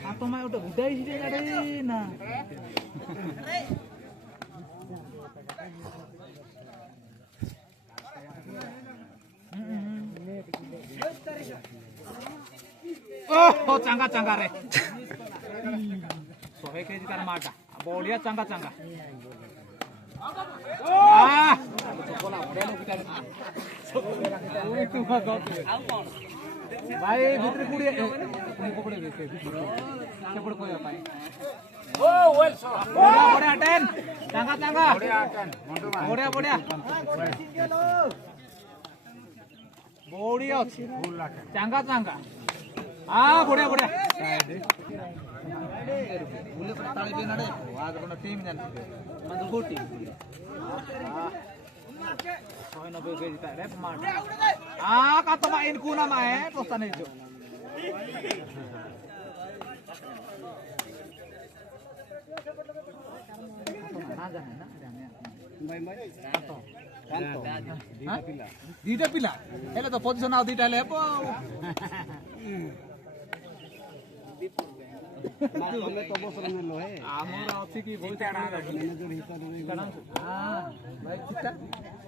Atau mah udah budaya sih ada nah. Oh, cangga re. Sohe ke jitar mata. Bodia cangga. Ah. भाई भीतर कुड़ी पकड़े देते सेपड़ कोई पाए ओ वेल सो बढ़िया टेन चंगा बढ़िया अच्छी चंगा हाँ बढ़िया बुले पर ताली पे नडे आज कोन टीम जान मंदर को team 190 kg tak ada pemain. Ah, kata main kuna main, postan itu. Dita pila. Hele to position au dita le po. मारले तो बस रंग लो है आमर अछि की बहुत आड़ा मैनेजर हिसाब रे हां भाई चिता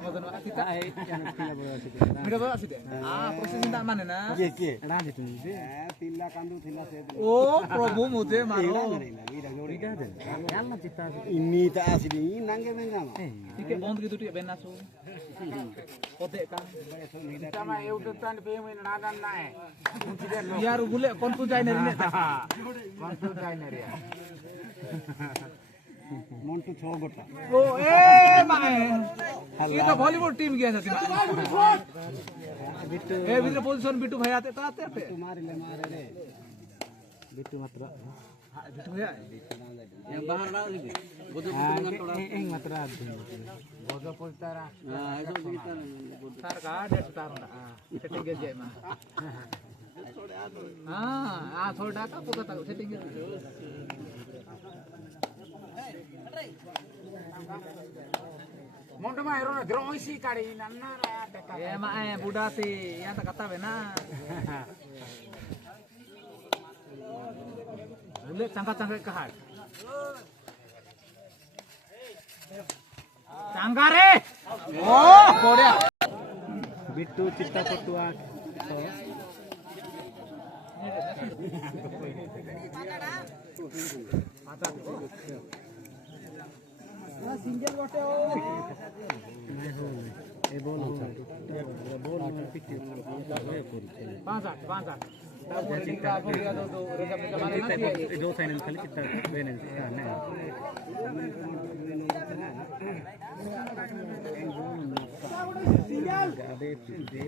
मदन चिता है खिला बड़ा अछि मेरे बड़ा अछि हां प्रोसेस ना माने ना के एडा दे तुम से तिल्ला कांदू थिला से ओ प्रभु मुझे मारो ठीक है यार ना चिता इन्नी ता आसी नंगे में जामा ठीक है बंद की दुटी बेना सो ओदे का चिता मा एउटा तान पे में नादन ना है यार बोले कौन तू जाय ने Montu trainer ya. Montu 6 गोटा. ओ ए माय. ये तो बॉलीवुड टीम गया था बिट्टू ए बिट्टू पोजीशन बिट्टू भाई आते बिट्टू मार रे बिट्टू मात्र बिट्टू भैया ये बाहर ना गोदो पुतंगन थोड़ा एक मात्र गोदो पुतरा हां ऐसो गीता सर का डेट तार सेटिंग के जाय मा हाँ थोड़ा का पुका तक सेटिंग मोंटो मा हेरो ना द्रोइसी काड़ी नन्ना रा टेका ए मा ए बुढ़ा सी यहाँ तक कता बेना ले चंगा कहाड़ चंगा रे ओ बढ़िया बिट्टू चिट्टा पट्टू 8 सिंगल गोटे ओ ए बॉल पिटी 5-8 दो फाइनल खाली कितना फाइनल ना गादे दे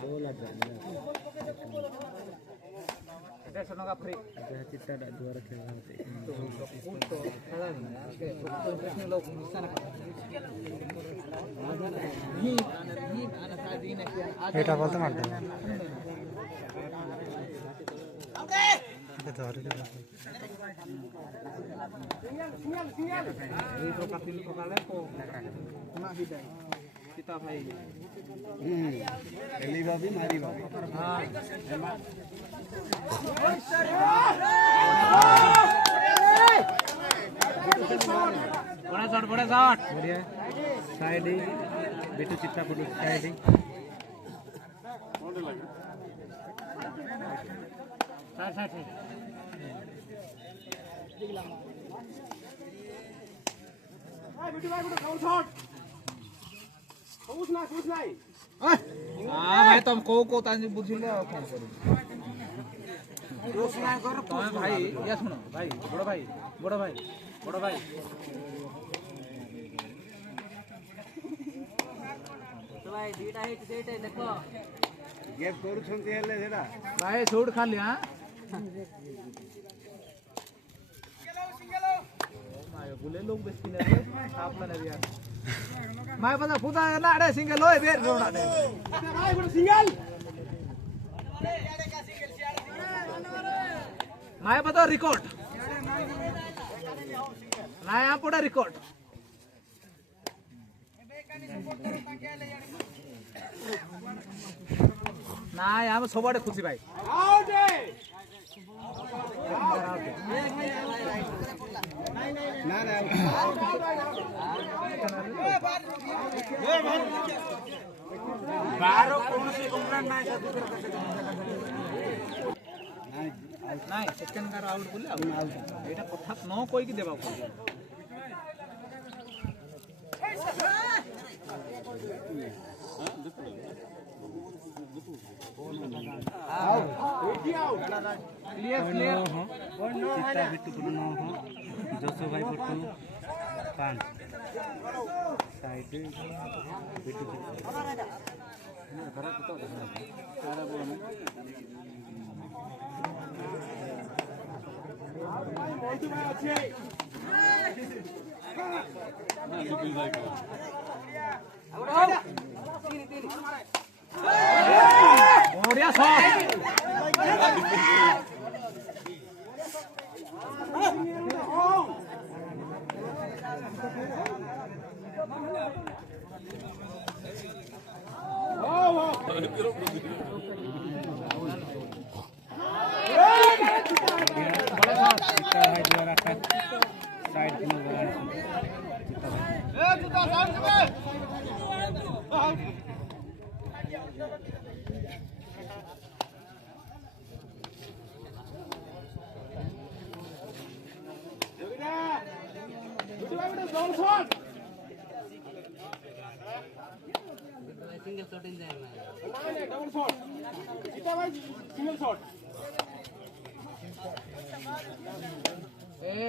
बोला ada sonoga free ada cita ada dua rakyat nanti itu salah oke itu lo sana ini ana tadi ini eta bolte marta oke এটা ধরে দিলাম sial এই তো কাটিল সকালে তো না হিদাই kita bhai eli babi mari babi ha बड़ा shot बढ़िया साइड ही बेटू चिट्टा पुटू साइड ही साइड बेटू भाई बेटू काउंट शॉट कुछ नहीं हां भाई तुम को तान बुझिले फोन करू रोस ना कर तुम भाई या सुनो भाई बड़ा भाई तो भाई दीटा हिट सेट देखो गेप करू छंती हेले सेटा भाई शूट खाली हां सिंगल माय बुले लोग बेस्ती ने आपला ने यार मैं पता खुदा ना अरे सिंगल होए बेर रोना दे भाई बड़ा सिंगल मैं पता रिकॉर्ड ना यहाँ पड़ा रिकॉर्ड ନାଇଁ ଆମେ ସବୁଆଡେ ଖୁସି ଭାଇ ନାଇଁ ସେକେଣ୍ଡ କାର ଆଉଟ ବୋଲି ଆଉ ଏଇଟା କଥା ନ କହିକି ଦେବାକୁ चित्ता बिट्टू 9 जसो भाई पट्टू 5 साइड बिट्टू बढ़िया shot side single shot in there, man. Double shot. Kita bhai single shot.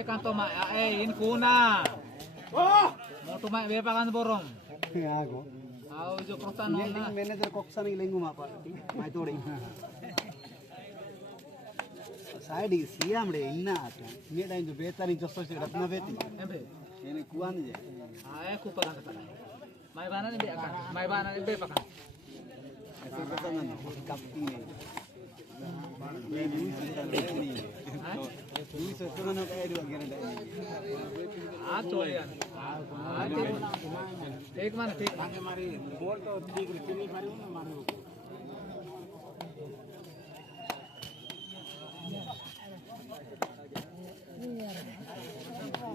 kanto mak in kuna Oh! moto mak be pakan borong आगो au jo krotan na manager कोक्सा नहीं लेंगू मापा मैं तोड़ी साइड सियामड़े इन्ना आता ने टाइम जो बेतारी जसो से रत्ना बेती embe એને કુવાન છે ku pakan kata mai bana ni be akan mai bana ni be pakan એસે કસન કાપતી ને બે ન્યૂઝ સતન નો કાઈ દો ગેરંટી आ चोलिया ठीक माने ठीक आगे मारी बॉल तो ठीक नहीं मारी ना मारी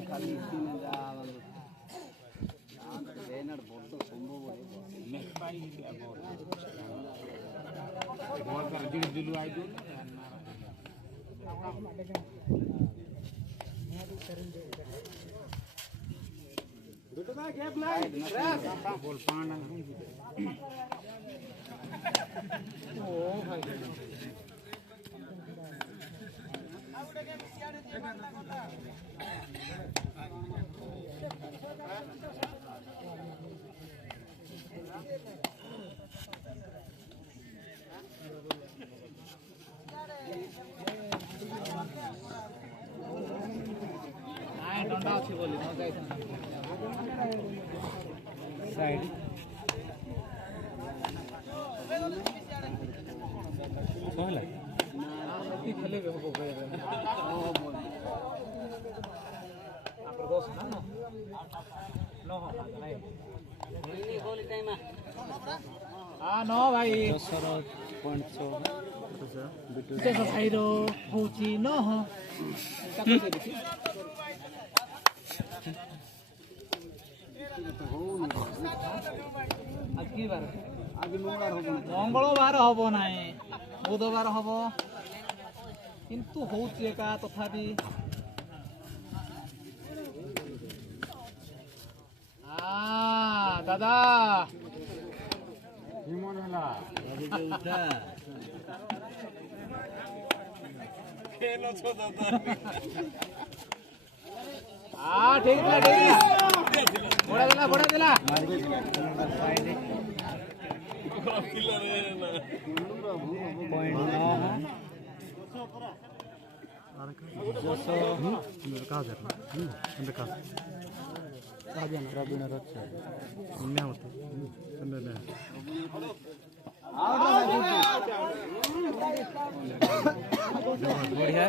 खाली तीन जावन बेनर बोल तो संभव है नेक्स्ट पाई बॉल कर दिल दिलू आई दो बॉल पाना ओ भाई ନାଇଁ ଡଣ୍ଡା ଅଛି ବୋଲି ନ ଯାଇଥାନ୍ତି साइड कहला କି ଖେଳିବେ ହବ କହିବେ ଆପଣ ଦୋଷ ନା ନ ହଁ ନାଇଁ Holy time, ନ ଭାଇ 10.6 ଦେଶ ସାଇର ହଉଛି ନ ହଁ ତାକୁ ଦେଖି ଆଜି କି ବାର आज मंगलवार हो ମଙ୍ଗଳବାର ହବ ନାହିଁ ବୁଧବାର ହବ କିନ୍ତୁ ହଉଛି ଏକା ତଥାପି ଦାଦା हिमन हला उठा खेलो छो दादा ठीक है बड़ा दिला साइड किलर है ना पॉइंट 9 कहाँ से कहाँ रबीना रक्षा मैं होते बढ़िया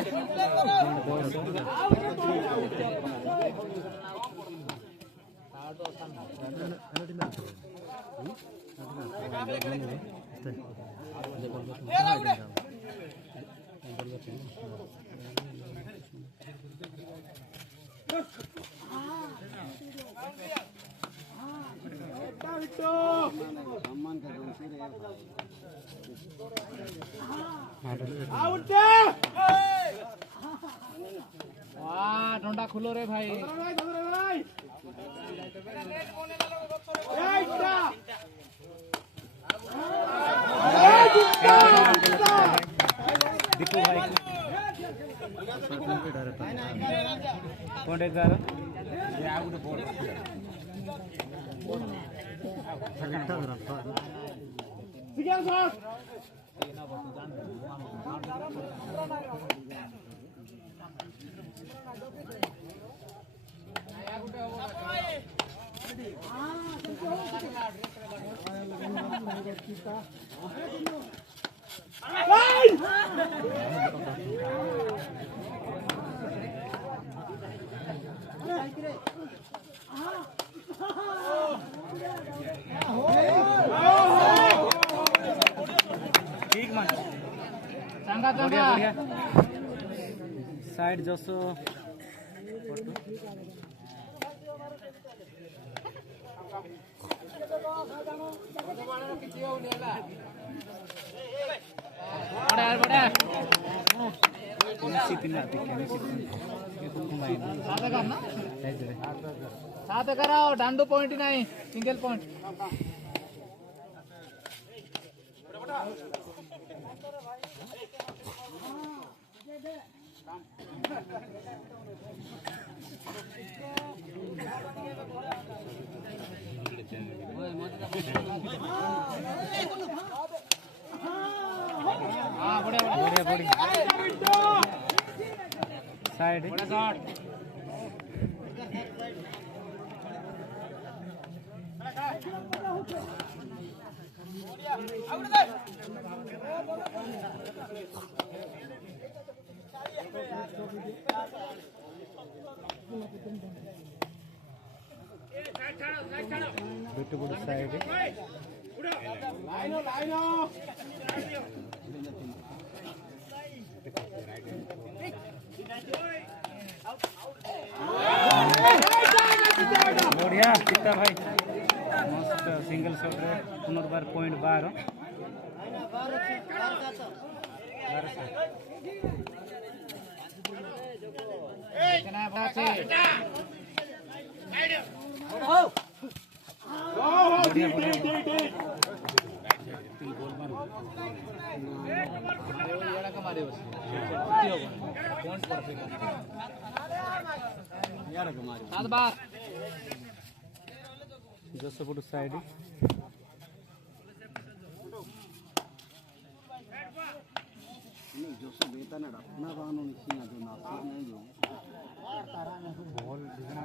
डंडा खुलो रे भाई दीपू भाई कौन एक गार ठीक मान चंगा चंगा साइड जसो बड़ा साथ कराओ डांडू पॉइंट नहीं सिंगल पॉइंट हाँ बढ़िया बढ़िया साइड बड़ा शॉट beautiful side बढ़िया चित्ता भाई मस्त सिंगल शॉट रे पुनर्बार पॉइंट 12 जसपुर साइड जोसो बेटा ना अपना बानो निसीना जो नासा नहीं जो बॉल दिखना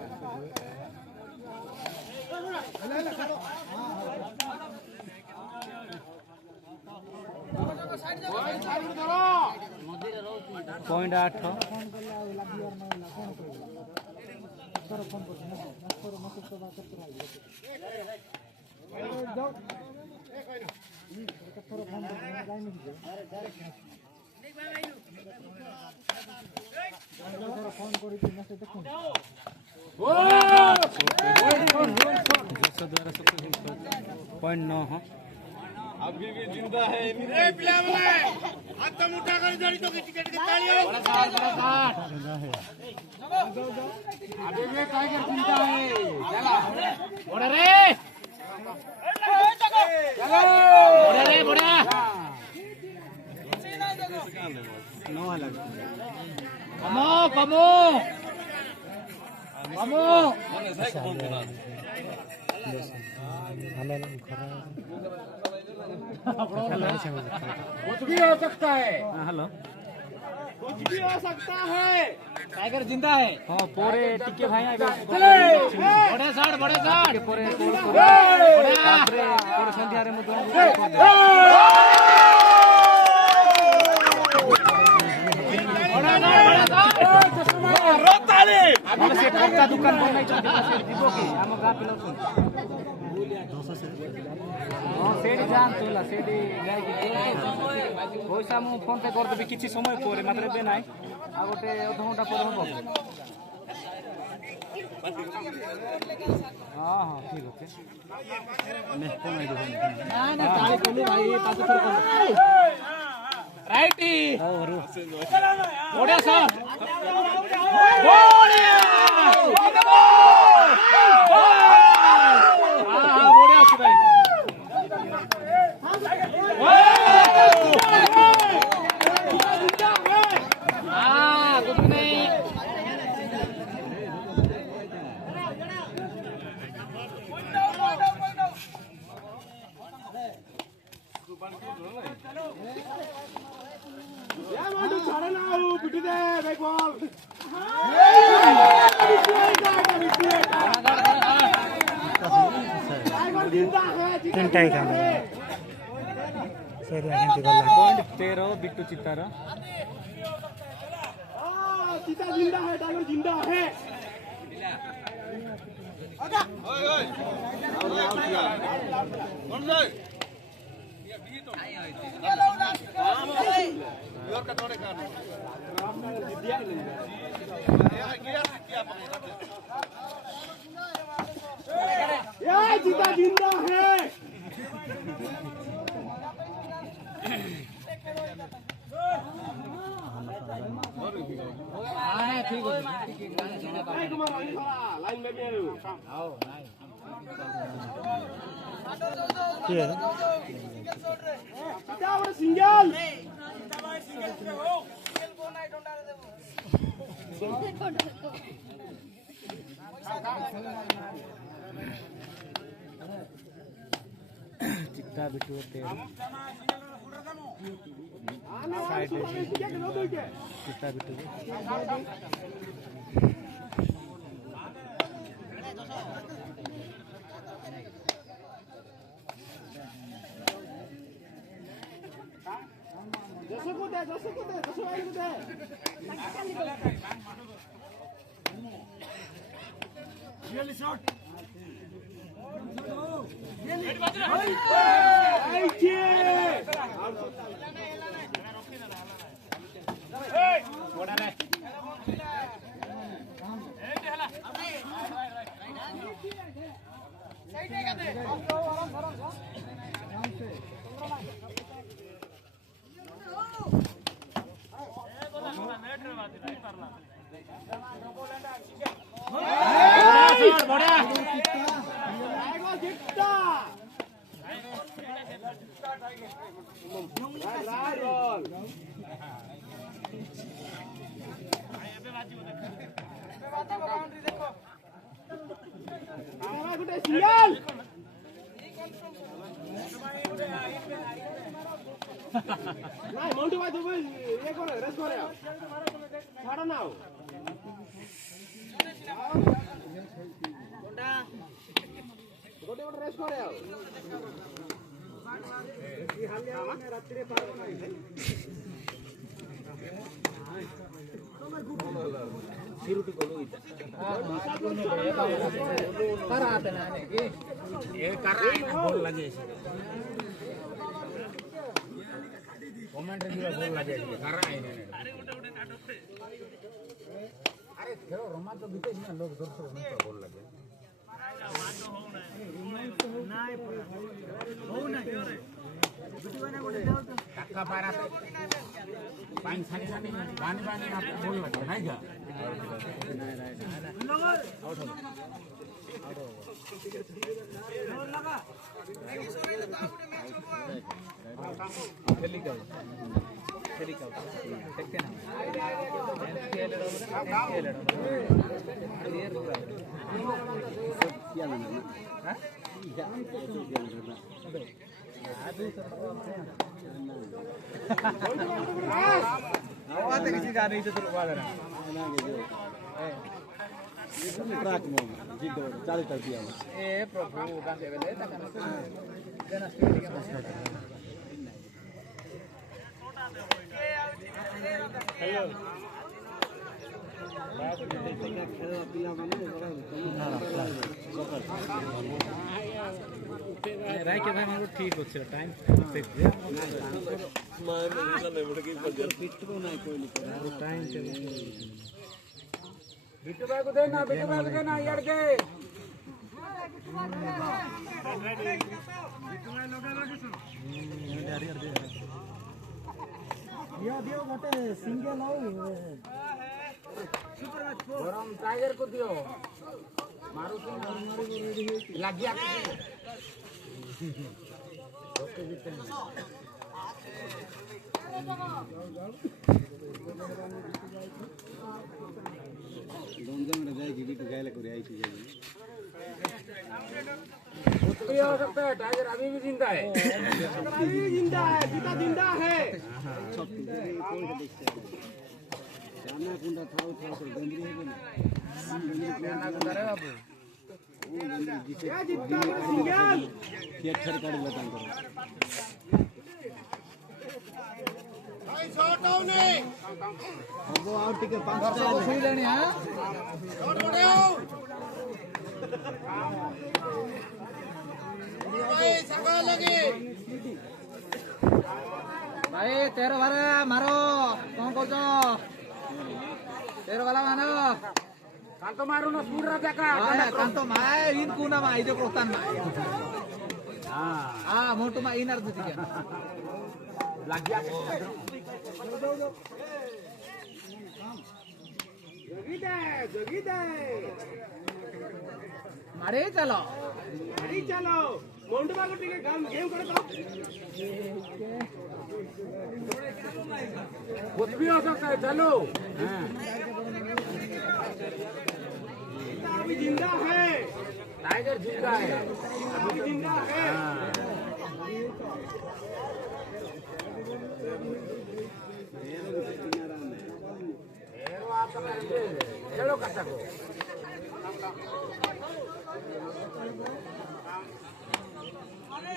पॉइंट 8 पॉइंट 9 हाँ अभी भी जिंदा है ए प्ले वाला हाथ उठा कर जड़ी तो टिकट की तालियां अभी भी टाइगर जिंदा है चला बड़ा रे चलो बड़ा रे बड़ा 9 लग कमो कमो कमो कुछ भी हो सकता है हेलो कुछ भी हो सकता है टाइगर जिंदा है हाँ पोरे टिके भाई बड़े साड़ पोरे संध्या रे मुद्दा से पक्का दुकान बनाई छथि से दीपो की हम गा पिलो सेठी जान्तु ल सेठी ल्याइकि पैसा म फोन पे गरिदेबि किछि समय ପରେ मात्र ଏବେ ନାହିଁ ଆଉ ଗୋଟେ ଅଧଘଣ୍ଟା ପରେ ହବ हाँ हाँ ठीक है ना ताली खोलू भाई 5 थर खोलू राइटी बढ़िया सर बढ़िया हाँ बढ़िया ଅଛି भाई हाँ कुछ नहीं पॉइंट 13 बिट्टू चित्तार चिता जिंदा है टाइगर जिंदा है चिता जिंदा है ठीक है लाइन में भी आओ सिंगल चित्ता बिट्टू साइड चित्ता बिट्टू मोन्टू भाई तुम ये करो रेस्ट करो छाड़ो ना गोटे गोटे रेस्ट करे आओ ये हालिया माने रात्रि रे पारबो नाही सिरुटी कोलो इता करा आते ना के ये करा बोल लगे कमेंट रे बोल लगे करा आइने अरे गोटे गोटे काटो अरे खेलो रोमा तो बीते ना लोग दर्शक नहीं बोल लगे टक्का पारा पानी सानी सानी पानी पानी आप बोल लगे नहीं क्या प्रभु राय के भाई मारो ठीक होছে টাইম टाइम बिट्टू भाई को देना यार के दियो गोटे सिंगल हो गरम टाइगर को दियो मारो लग गया ओके जीते गंजा में जाए की तो गायला करे आई थी कुछ हो सकता है टाइगर अभी भी जिंदा है अभी भी जिंदा है जीता जिंदा है जाना कुंडा था तो गंदरी है ना जाना कुंडा रे बाबू क्या जीता सिंगल थिएटर कर लेता करो भाई शॉट डाउन है अब आउट के 5 सही लेनी हां शॉट उड़ाओ भाई सका लगे भाई तेरो वाला मारो कौन कर दो तेरो वाला मानो कांतो मारो ना सूर राजा का कांतो माय इन कुना माय जो प्रोत्साहन माय हां मोटू माय इन अर्थ दिया लग गया जोगी दे मारे चलो मोंडवा को टिके काम गेम करे तो कुछ भी हो सकता है चलो अभी जिंदा है टाइगर जिंदा है अभी जिंदा है चलो कसा को भाई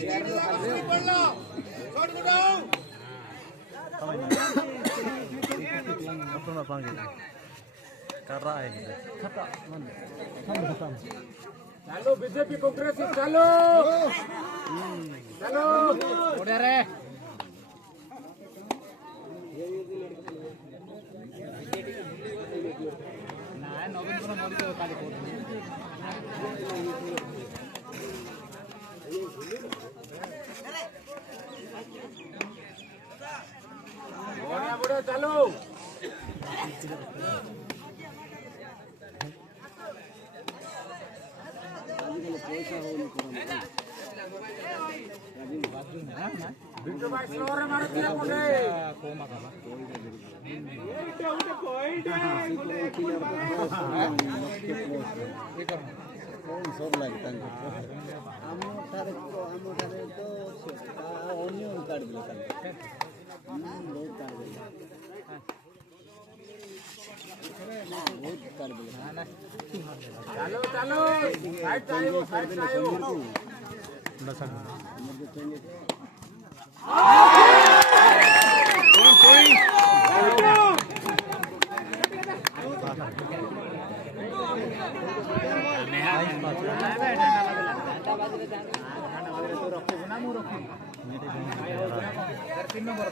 जीने का शुरू कर लो शॉट उड़ाओ चलो बीजेपी कांग्रेस चलो चलो ओडे रे ना नवीन को मरी तो काली को बढ़िया बढ़िया चलो बिट्टू भाई स्लो रे मारो दिया कोने कोमा का उठे पॉइंट है बोले एक पॉइंट मारे कौन सब लगता है आमोटारे तो ऑनियन काट दिया बहुत काट दिया बहुत काट दिया चलो चलो साइड चाहिए साइड चाहिए तीन नंबर